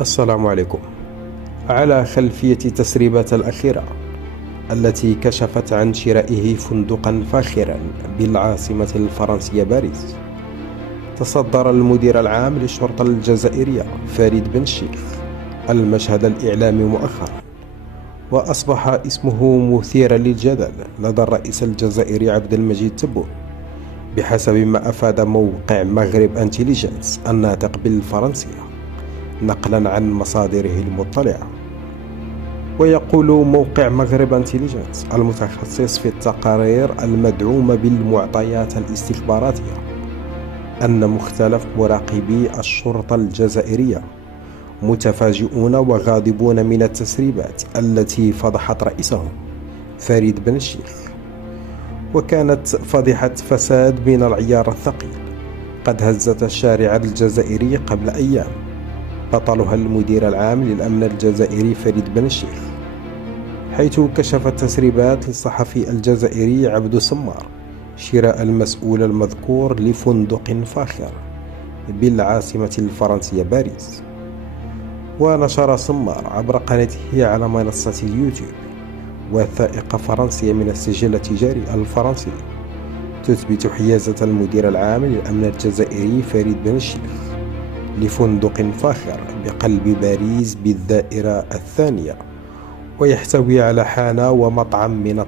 السلام عليكم. على خلفية التسريبات الأخيرة التي كشفت عن شرائه فندقا فاخرا بالعاصمة الفرنسية باريس، تصدر المدير العام للشرطة الجزائرية فريد بن شيخ المشهد الإعلامي مؤخرا، وأصبح اسمه مثيرا للجدل لدى الرئيس الجزائري عبد المجيد تبون، بحسب ما أفاد موقع مغرب انتيليجنس الناطق بالفرنسية نقلا عن مصادره المطلعة. ويقول موقع مغرب انتيليجنس المتخصص في التقارير المدعومة بالمعطيات الاستخباراتية أن مختلف مراقبي الشرطة الجزائرية متفاجئون وغاضبون من التسريبات التي فضحت رئيسهم فريد بن الشيخ، وكانت فضيحة فساد من العيار الثقيل قد هزت الشارع الجزائري قبل أيام بطلها المدير العام للأمن الجزائري فريد بن الشيخ، حيث كشفت تسريبات للصحفي الجزائري عبد سمار شراء المسؤول المذكور لفندق فاخر بالعاصمة الفرنسية باريس. ونشر سمار عبر قناته على منصة اليوتيوب وثائق فرنسية من السجل التجاري الفرنسي تثبت حيازة المدير العام للأمن الجزائري فريد بن الشيخ لفندق فاخر بقلب باريس بالدائرة الثانية، ويحتوي على حانة ومطعم من